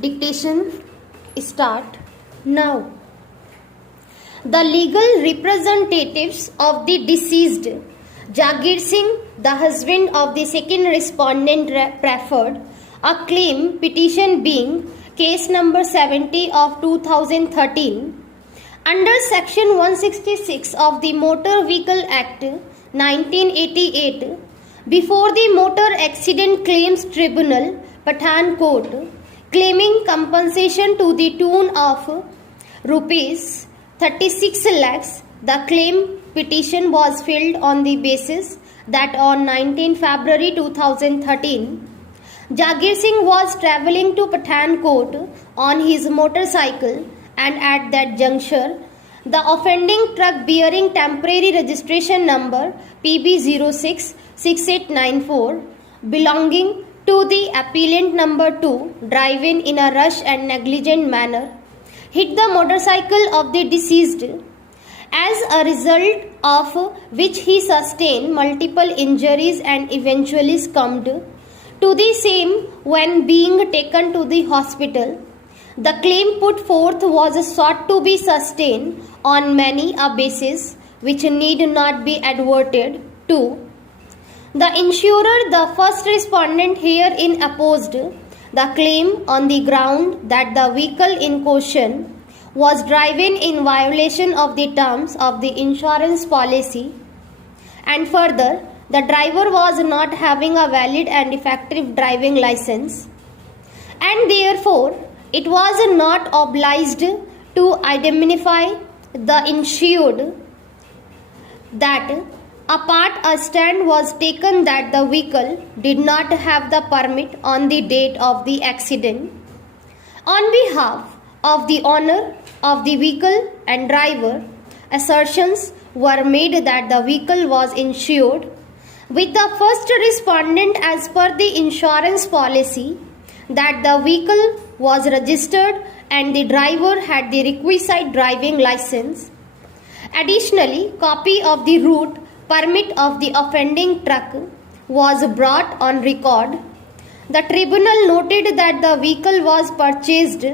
Dictation start now. The legal representatives of the deceased Jagir Singh, the husband of the second respondent, preferred a claim petition being case number 70 of 2013 under section 166 of the Motor Vehicle Act 1988 before the Motor Accident Claims Tribunal, Pathankot, claiming compensation to the tune of rupees 36 lakhs. The claim petition was filed on the basis that on 19 February 2013, Jagir Singh was travelling to Pathankot on his motorcycle, and at that juncture, the offending truck bearing temporary registration number PB066894 belonging to the appellant number 2, driving in a rush and negligent manner, hit the motorcycle of the deceased, as a result of which he sustained multiple injuries and eventually succumbed to the same when being taken to the hospital. The claim put forth was sought to be sustained on many a basis which need not be adverted to. The insurer, the first respondent, herein opposed the claim on the ground that the vehicle in question was driven in violation of the terms of the insurance policy, and further, the driver was not having a valid and effective driving license, and therefore it was not obliged to indemnify the insured. That apart, a stand was taken that the vehicle did not have the permit on the date of the accident. On behalf of the owner of the vehicle and driver, assertions were made that the vehicle was insured with the first respondent as per the insurance policy, that the vehicle was registered and the driver had the requisite driving license. Additionally, copy of the route permit of the offending truck was brought on record. The tribunal noted that the vehicle was purchased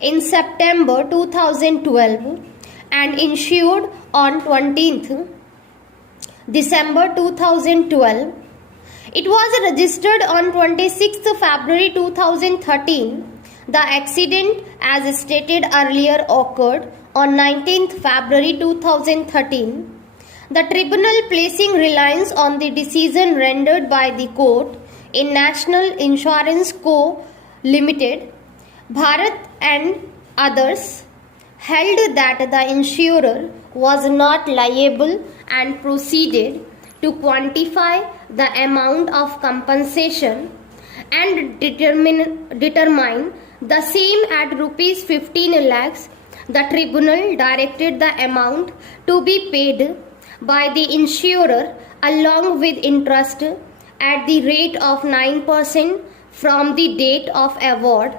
in September 2012 and insured on 20th December 2012. It was registered on 26th February 2013. The accident, as stated earlier, occurred on 19th February 2013. The tribunal, placing reliance on the decision rendered by the court in National Insurance Co. Limited, Bharat and others, held that the insurer was not liable and proceeded to quantify the amount of compensation and determine the same at rupees 15 lakhs. The tribunal directed the amount to be paid by the insurer along with interest at the rate of 9% from the date of award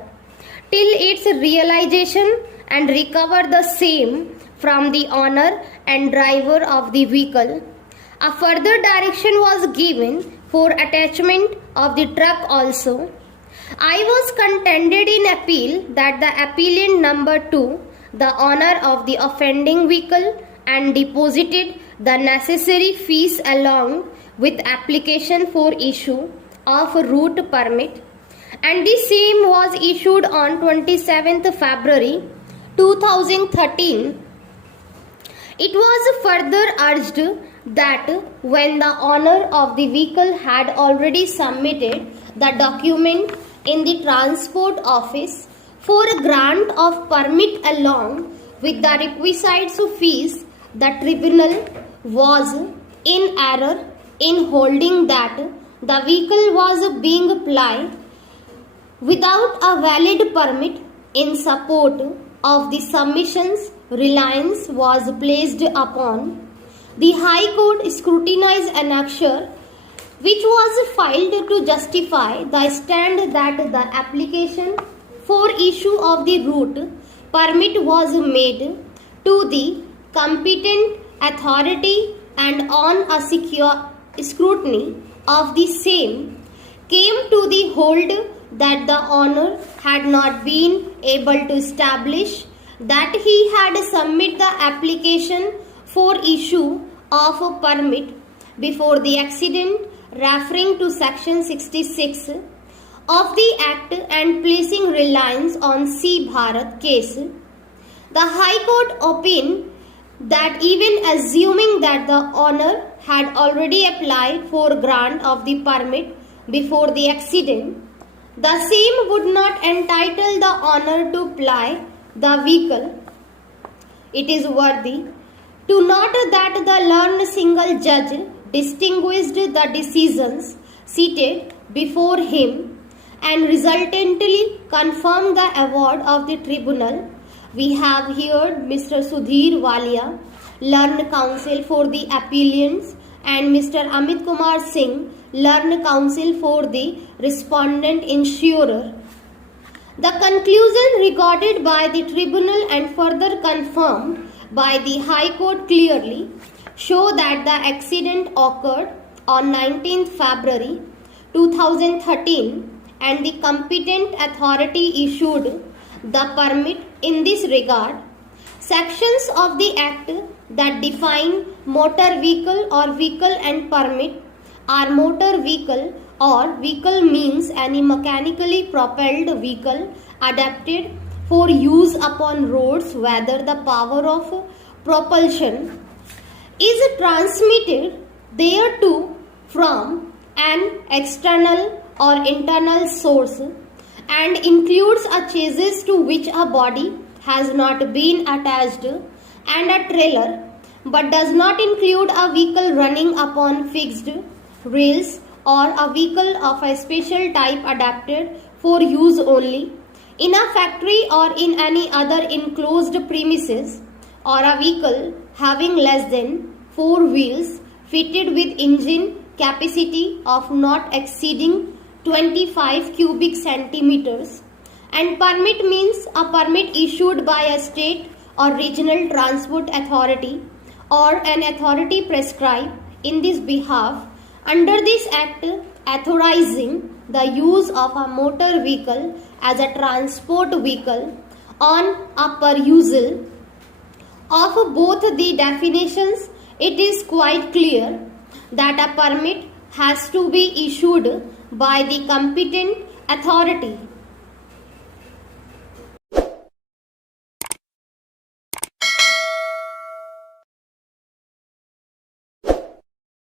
till its realization, and recover the same from the owner and driver of the vehicle. A further direction was given for attachment of the truck also. I was contended in appeal that the appellant number 2, the owner of the offending vehicle, and deposited the necessary fees along with application for issue of route permit, and the same was issued on 27th February 2013. It was further urged that when the owner of the vehicle had already submitted the document in the transport office for a grant of permit along with the requisite fees, the tribunal was in error in holding that the vehicle was being applied without a valid permit. In support of the submissions, reliance was placed upon the High Court scrutinized annexure which was filed to justify the stand that the application for issue of the route permit was made to the competent authority, and on a secure scrutiny of the same came to the hold that the owner had not been able to establish that he had submitted the application for issue of a permit before the accident, referring to section 66 of the Act and placing reliance on C. Bharat case. The High Court opined that even assuming that the owner had already applied for grant of the permit before the accident, the same would not entitle the owner to ply the vehicle. It is worthy to note that the learned single judge distinguished the decisions cited before him and resultantly confirmed the award of the tribunal. We have heard Mr. Sudhir Walia, learned counsel for the appellants, and Mr. Amit Kumar Singh, learned counsel for the respondent insurer. The conclusion recorded by the tribunal and further confirmed by the High Court clearly show that the accident occurred on 19th February 2013 and the competent authority issued the permit in this regard. Sections of the Act that define motor vehicle or vehicle and permit are motor vehicle or vehicle means any mechanically propelled vehicle adapted for use upon roads whether the power of propulsion is transmitted thereto from an external or internal source and includes a chassis to which a body has not been attached and a trailer, but does not include a vehicle running upon fixed rails or a vehicle of a special type adapted for use only in a factory or in any other enclosed premises, or a vehicle having less than 4 wheels fitted with engine capacity of not exceeding 25 cubic centimeters, and permit means a permit issued by a state or regional transport authority or an authority prescribed in this behalf under this Act authorizing the use of a motor vehicle as a transport vehicle. On a perusal of both the definitions, it is quite clear that a permit has to be issued by the competent authority